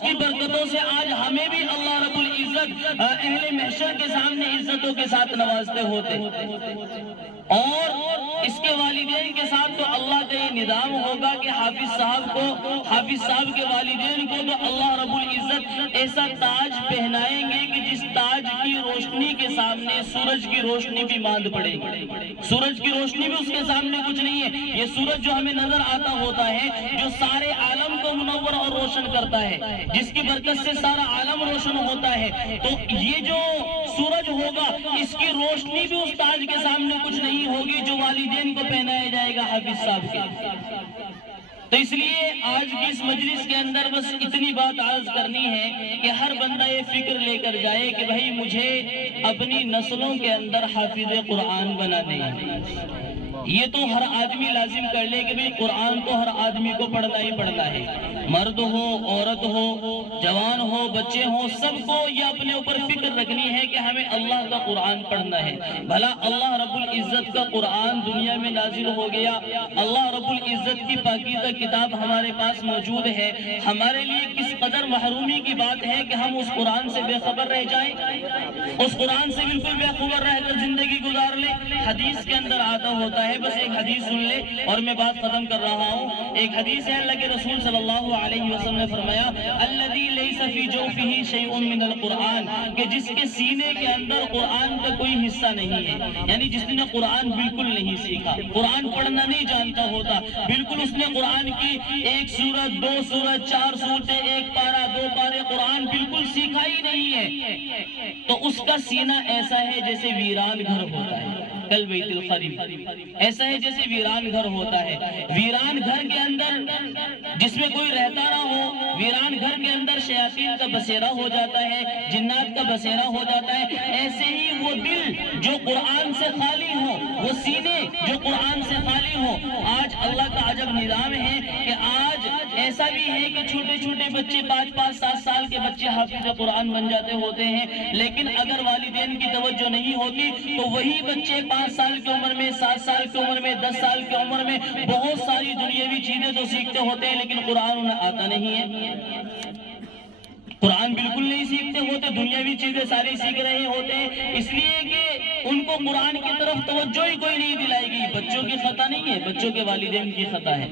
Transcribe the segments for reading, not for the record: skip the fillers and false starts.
اس کی برکتوں سے آج ہمیں بھی اللہ رب العزت اہل محشر کے سامنے عزتوں کے ساتھ نوازتے ہوتے، اور اس کے والدین کے ساتھ تو اللہ کا یہ نظام ہوگا کہ حافظ صاحب کے والدین کو تو اللہ رب العزت ایسا تاج پہنائیں گے کہ جس تاج کی روشنی کے سامنے سورج کی روشنی بھی ماند پڑے گی۔ سورج کی روشنی بھی اس کے سامنے کچھ نہیں ہے۔ یہ سورج جو ہمیں نظر آتا ہوتا ہے، جو سارے عالم کو منور اور روشن کرتا ہے، جس کی برکت سے سارا عالم روشن ہوتا ہے، تو یہ جو سورج ہوگا اس کی روشنی بھی اس تاج کے سامنے کچھ نہیں ہوگی جو والدین کو پہنایا جائے گا حافظ صاحب کے۔ تو اس لیے آج کی اس مجلس کے اندر بس اتنی بات عرض کرنی ہے کہ ہر بندہ یہ فکر لے کر جائے کہ بھائی مجھے اپنی نسلوں کے اندر حافظ قرآن بنانے ہیں۔ یہ تو ہر آدمی لازم کر لے کہ بھئی قرآن تو ہر آدمی کو پڑھنا ہی پڑھنا ہے، مرد ہو، عورت ہو، جوان ہو، بچے ہوں، سب کو یہ اپنے اوپر فکر رکھنی ہے کہ ہمیں اللہ کا قرآن پڑھنا ہے۔ بھلا اللہ رب العزت کا قرآن دنیا میں نازل ہو گیا، اللہ رب العزت کی پاکیزہ کتاب ہمارے پاس موجود ہے، ہمارے لیے کس قدر محرومی کی بات ہے کہ ہم اس قرآن سے بے خبر رہ جائیں، اس قرآن سے بالکل بے خبر رہ کر زندگی گزار لیں۔ حدیث کے اندر آتا ہوتا ہے، بس ایک حدیث سن لے اور میں بات ختم کر رہا ہوں۔ ایک حدیث ہے، اللہ کے رسول صلی اللہ علیہ وسلم نے فرمایا الذی لیس فی جوفہ شیء من القرآن، کہ جس کے سینے کے اندر قرآن کا کوئی حصہ نہیں ہے، یعنی جس نے قرآن بالکل نہیں سیکھا، قرآن پڑھنا نہیں جانتا ہوتا، بالکل اس نے قرآن کی ایک سورت، دو سورت، چار سورتیں، ایک پارہ، دو پارے قرآن بالکل سیکھا ہی نہیں ہے، تو اس کا سینہ ایسا ہے جیسے ویران گھر ہوتا ہے، کل بیت الخریب، ایسا ہے جیسے ویران گھر ہوتا ہے۔ ویران گھر کے اندر جس میں کوئی رہتا نہ ہو، ویران گھر کے اندر شیاطین کا بسیرا ہو جاتا ہے، جنات کا بسیرا ہو جاتا ہے۔ ایسے ہی وہ دل جو قرآن سے خالی ہو، وہ سینے جو قرآن سے خالی ہو، آج اللہ کا عجب نظام ہے کہ آج ایسا بھی ہے کہ چھوٹے چھوٹے بچے 5-5 7 سال کے بچے حافظ قرآن بن جاتے ہوتے ہیں، لیکن اگر والدین کی توجہ نہیں ہوتی تو وہی بچے 5 سال کی عمر میں، 7 سال کی عمر میں، 10 سال کی عمر میں بہت ساری دنیاوی چیزیں تو سیکھتے ہوتے ہیں، لیکن قرآن انہیں آتا نہیں ہے، قرآن بالکل نہیں سیکھتے ہوتے، دنیاوی چیزیں ساری سیکھ رہے ہوتے ہیں، اس لیے کہ ان کو قرآن کی طرف توجہ ہی کوئی نہیں دلائی گئی۔ بچوں کی خطا نہیں ہے، بچوں کے والدین کی خطا ہے۔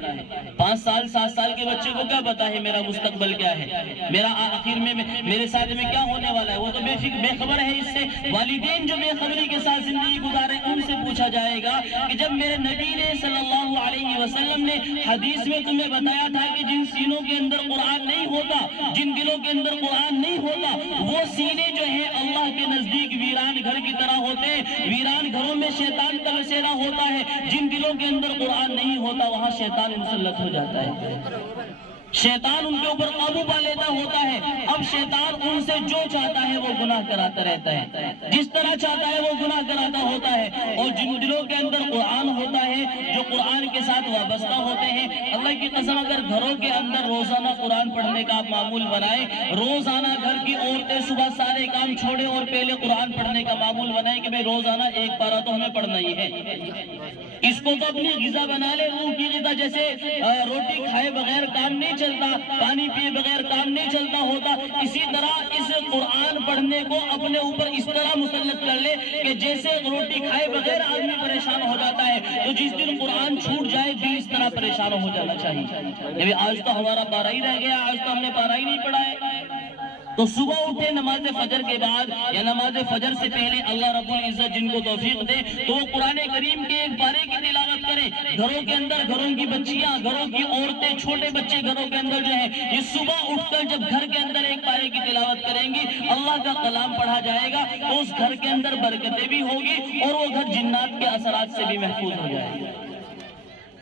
5 سال 7 سال کے بچے کو کیا پتا ہے میرا مستقبل کیا ہے، میرا آخر میں میرے ساتھ میں کیا ہونے والا ہے، وہ تو بے خبر ہے اس سے۔ والدین جو بے خبری کے ساتھ زندگی گزارے ان سے پوچھا جائے گا کہ جب میرے نبی نے صلی اللہ علیہ وسلم نے حدیث میں تمہیں بتایا تھا کہ جن سینوں کے اندر قرآن نہیں ہوتا، جن دلوں کے اندر قرآن نہیں ہوتا، وہ سینے جو ہیں اللہ کے نزدیک ویران گھر کی طرح ہوتے ہیں۔ ویران گھروں میں شیطان کا بسیرا ہوتا ہے، جن دلوں کے اندر قرآن نہیں ہوتا وہاں شیطان مسلط ہو جاتا ہے، شیطان ان کے اوپر قابو پا لیتا ہوتا ہے۔ اب شیطان ان سے جو چاہتا ہے وہ گناہ کراتا رہتا ہے، جس طرح چاہتا ہے وہ گناہ کراتا ہوتا ہے، اور جن دلوں کے اندر قرآن ہوتا ہے، جو قرآن کے ساتھ وابستہ ہوتے ہیں، اللہ کی قسم اگر گھروں کے اندر روزانہ قرآن پڑھنے کا آپ معمول بنائیں، روزانہ گھر کی عورتیں صبح سارے کام چھوڑیں اور پہلے قرآن پڑھنے کا معمول بنائیں کہ میں روزانہ ایک پارہ تو ہمیں پڑھنا ہی ہے، اس کو تو اپنی غذا بنا لے، روح کی غذا، جیسے روٹی کھائے بغیر کام نہیں چلتا، پانی پیے بغیر کام نہیں چلتا ہوتا، اسی طرح اس قرآن پڑھنے کو اپنے اوپر اس طرح مسلط کر لے کہ جیسے روٹی کھائے بغیر آدمی پریشان ہو جاتا ہے، تو جس دن قرآن چھوٹ جائے دل اس طرح پریشان ہو جانا چاہیے۔ آج تو ہمارا پارہ ہی رہ گیا، آج تو ہم نے پارہ ہی نہیں پڑھا ہے۔ تو صبح اٹھے نماز فجر کے بعد یا نماز فجر سے پہلے اللہ رب العزت جن کو توفیق دے تو وہ قرآن کریم کے ایک پارے کی تلاوت کریں۔ گھروں کے اندر گھروں کی بچیاں، گھروں کی عورتیں، چھوٹے بچے گھروں کے اندر جو ہیں، یہ صبح اٹھ کر جب گھر کے اندر ایک پارے کی تلاوت کریں گی، اللہ کا کلام پڑھا جائے گا، تو اس گھر کے اندر برکتیں بھی ہوگی اور وہ گھر جنات کے اثرات سے بھی محفوظ ہو جائے گا۔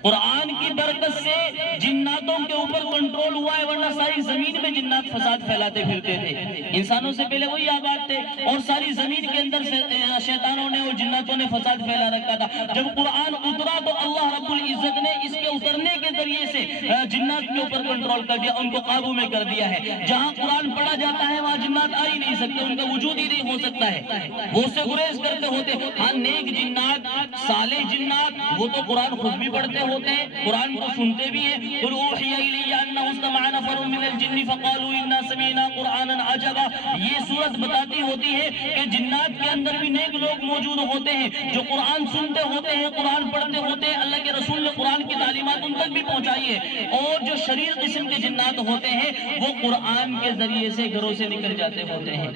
قرآن کی برکت سے جناتوں کے اوپر کنٹرول ہوا ہے، ورنہ ساری زمین میں جنات فساد پھیلاتے پھرتے تھے، انسانوں سے پہلے وہی آباد تھے، اور ساری زمین کے اندر شیطانوں نے اور جناتوں نے فساد پھیلا رکھا تھا۔ جب قرآن اترا تو اللہ رب العزت نے اس کے اترنے کے ذریعے سے جنات کے اوپر کنٹرول کر دیا، ان کو قابو میں کر دیا ہے۔ جہاں قرآن پڑھا جاتا ہے وہاں جنات آ ہی نہیں سکتے، ان کا وجود ہی نہیں ہو سکتا ہے، وہ اس سے گریز کرتے ہوتے۔ ہاں نیک جنات، صالح جنات، وہ تو قرآن خود بھی پڑھتے ہوتے ہیں, قرآن کو سنتے بھی ہیں. قُلْ أُوحِيَ إِلَيَّ أَنَّهُ اسْتَمَعَ نَفَرٌ مِّنَ الْجِنِّ فَقَالُوا إِنَّا سَمِعْنَا قُرْآنًا عَجَبًا. یہ صورت بتاتی ہوتی ہے کہ جنات کے اندر بھی نیک لوگ موجود ہوتے ہیں جو قرآن سنتے ہوتے ہیں, قرآن پڑھتے ہوتے ہیں. اللہ کے رسول نے قرآن کی تعلیمات ان تک بھی پہنچائی ہے. اور جو شریر قسم کے جنات ہوتے ہیں وہ قرآن کے ذریعے سے گھروں سے نکل جاتے ہوتے ہیں.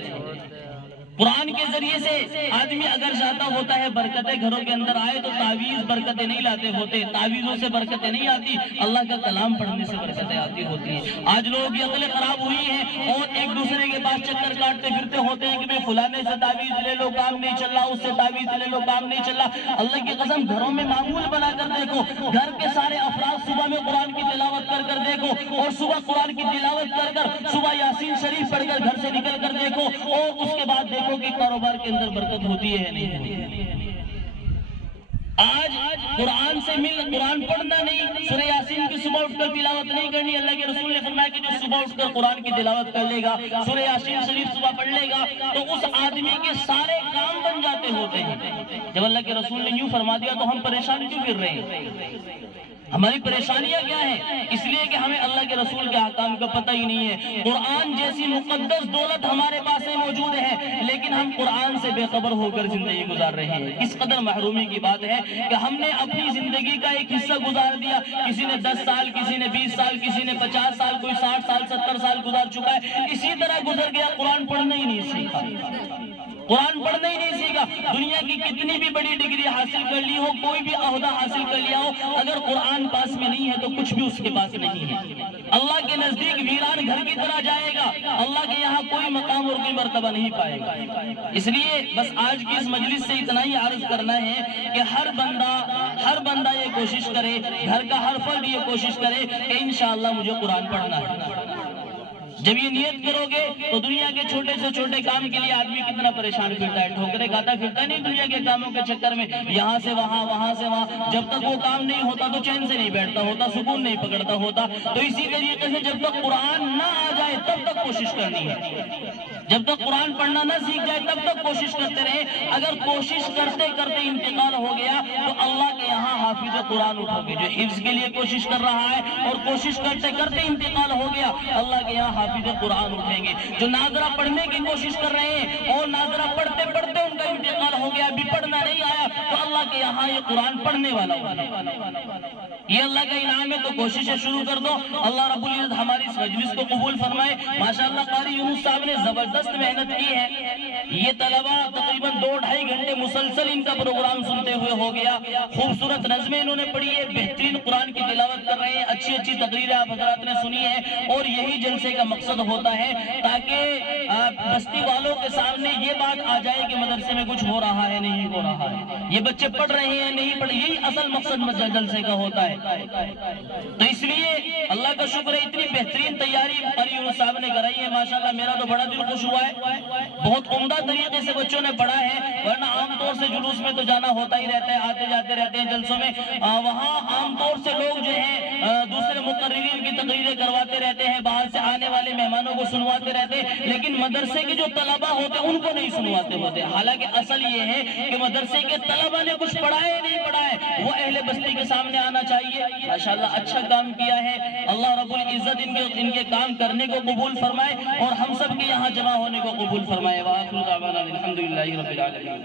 قرآن کے ذریعے سے آدمی اگر چاہتا ہوتا ہے برکتیں گھروں کے اندر آئے تو تعویذ برکتیں نہیں لاتے ہوتے, تعویذوں سے برکتیں نہیں آتی, اللہ کا کلام پڑھنے سے برکتیں آتی ہوتی ہیں. آج لوگ کی عقلیں خراب ہوئی ہیں اور ایک دوسرے کے پاس چکر کاٹتے پھرتے ہوتے ہیں کہ بھئی فلانے سے تعویذ لے لو کام نہیں چل رہا, اس سے تعویذ لے لو کام نہیں چل رہا. اللہ کی قسم گھروں میں معمول بنا کر دیکھو, گھر کے سارے افراد صبح میں قرآن کی تلاوت کر کر دیکھو, اور صبح قرآن کی تلاوت کر کر صبح یاسین شریف پڑھ کر گھر سے نکل کر دیکھو, اور اس کے بعد دیکھو کہ کاروبار کے اندر برکت ہوتی ہے نہیں ہوتی ہے. آج قرآن سے قرآن پڑھنا نہیں, سورہ یاسین کی صبح اٹھ کر تلاوت نہیں کرنی. اللہ کے رسول نے فرمایا کہ جو صبح اٹھ کر قرآن کی تلاوت کر لے گا, سورہ یاسین شریف صبح پڑھ لے گا, تو اس آدمی کے سارے کام بن جاتے ہوتے ہیں. جب اللہ کے رسول نے یوں فرما دیا تو ہم پریشان کیوں پھر رہے ہیں؟ ہماری پریشانیاں کیا ہیں؟ اس لیے کہ ہمیں اللہ کے رسول کے احکام کا پتہ ہی نہیں ہے. قرآن جیسی مقدس دولت ہمارے پاس موجود ہے, لیکن ہم قرآن سے بے خبر ہو کر زندگی گزار رہے ہیں. کس قدر محرومی کی بات ہے کہ ہم نے اپنی زندگی کا ایک حصہ گزار دیا. کسی نے 10 سال, کسی نے 20 سال, کسی نے 50 سال, کوئی 60 سال 70 سال گزار چکا ہے. اسی طرح گزر گیا, قرآن پڑھنا ہی نہیں سیکھا, قرآن پڑھنا ہی نہیں سیکھا. دنیا کی کتنی بھی بڑی ڈگری حاصل کر لی ہو, کوئی بھی عہدہ حاصل کر لیا ہو, اگر قرآن پاس میں نہیں ہے تو کچھ بھی اس کے پاس نہیں ہے. اللہ کے نزدیک ویران گھر کی طرح جائے گا, اللہ کے یہاں کوئی مقام اور کوئی مرتبہ نہیں پائے گا. اس لیے بس آج کی اس مجلس سے اتنا ہی عرض کرنا ہے کہ ہر بندہ یہ کوشش کرے, گھر کا ہر فرد یہ کوشش کرے کہ انشاءاللہ مجھے قرآن پڑھنا ہے. جب یہ نیت کرو گے تو دنیا کے چھوٹے سے چھوٹے کام کے لیے آدمی کتنا پریشان پھرتا ہے, ٹھوکریں کھاتا پھرتا نہیں دنیا کے کاموں کے چکر میں, یہاں سے وہاں, وہاں سے وہاں. جب تک وہ کام نہیں ہوتا تو چین سے نہیں بیٹھتا ہوتا, سکون نہیں پکڑتا ہوتا. تو اسی طریقے سے جب تک قرآن نہ آ جائے تب تک کوشش کرنی ہے. جب تک قرآن پڑھنا نہ سیکھ جائے تب تک کوشش کرتے رہے. اگر کوشش کرتے کرتے انتقال ہو گیا تو اللہ کے یہاں حافظ قرآن اٹھو گے. جو حفظ کے لیے کوشش کر رہا ہے اور کوشش کرتے کرتے انتقال ہو گیا, اللہ کے یہاں حافظ قرآن اٹھیں گے. جو ناظرہ پڑھنے کی کوشش کر رہے ہیں اور ناظرہ پڑھتے پڑھتے ان کا انتقال ہو گیا, ابھی پڑھنا نہیں آیا, تو اللہ کے یہاں یہ قرآن پڑھنے والا ہوگا. یہ اللہ کا انعام ہے. تو کوششیں شروع کر دو. اللہ رب العزت ہماری اس مجلس کو قبول فرمائے. ماشاءاللہ قاری یونس صاحب نے زبردست محنت کی ہے. یہ طلبہ تقریباً 2-2.5 گھنٹے مسلسل ان کا پروگرام سنتے ہوئے ہو گیا. خوبصورت نظمیں انہوں نے پڑھی ہے, بہترین قرآن کی تلاوت کر رہے ہیں, اچھی اچھی تقریریں آپ حضرات نے سنی ہے. اور یہی جلسے کا مقصد ہوتا ہے تاکہ بستی والوں کے سامنے یہ بات آ جائے کہ مدرسے میں کچھ ہو رہا ہے, نہیں ہو رہا ہے, یہ بچے پڑھ رہے ہیں نہیں پڑھ, یہی اصل مقصد جلسے کا ہوتا ہے. تو اس لیے اللہ کا شکر ہے اتنی بہترین تیاری قاری یونس صاحب نے کرائی ہے. ماشاءاللہ میرا تو بڑا دل خوش ہوا ہے. بہت عمدہ طریقے سے بچوں نے پڑھا ہے, ورنہ عام طور سے جلوس میں تو جانا ہوتا ہی رہتا ہے, آتے جاتے رہتے ہیں جلسوں میں. وہاں عام طور سے لوگ جو ہیں دوسرے مقررین کی تقریریں کرواتے رہتے ہیں, باہر سے آنے والے مہمانوں کو سنواتے رہتے ہیں, لیکن مدرسے کے جو طلبہ ہوتے ہیں ان کو نہیں سنواتے ہوتے. حالانکہ اصل یہ ہے کہ مدرسے کے طلبہ نے کچھ پڑھا ہے نہیں پڑھا ہے, وہ اہل بستی کے سامنے آنا چاہیے. ماشاءاللہ اچھا کام کیا ہے. اللہ رب العزت ان کے کام کرنے کو قبول فرمائے اور ہم سب کے یہاں جمع ہونے کو قبول فرمائے. وآخر دعوانا الحمدللہ رب العالمین.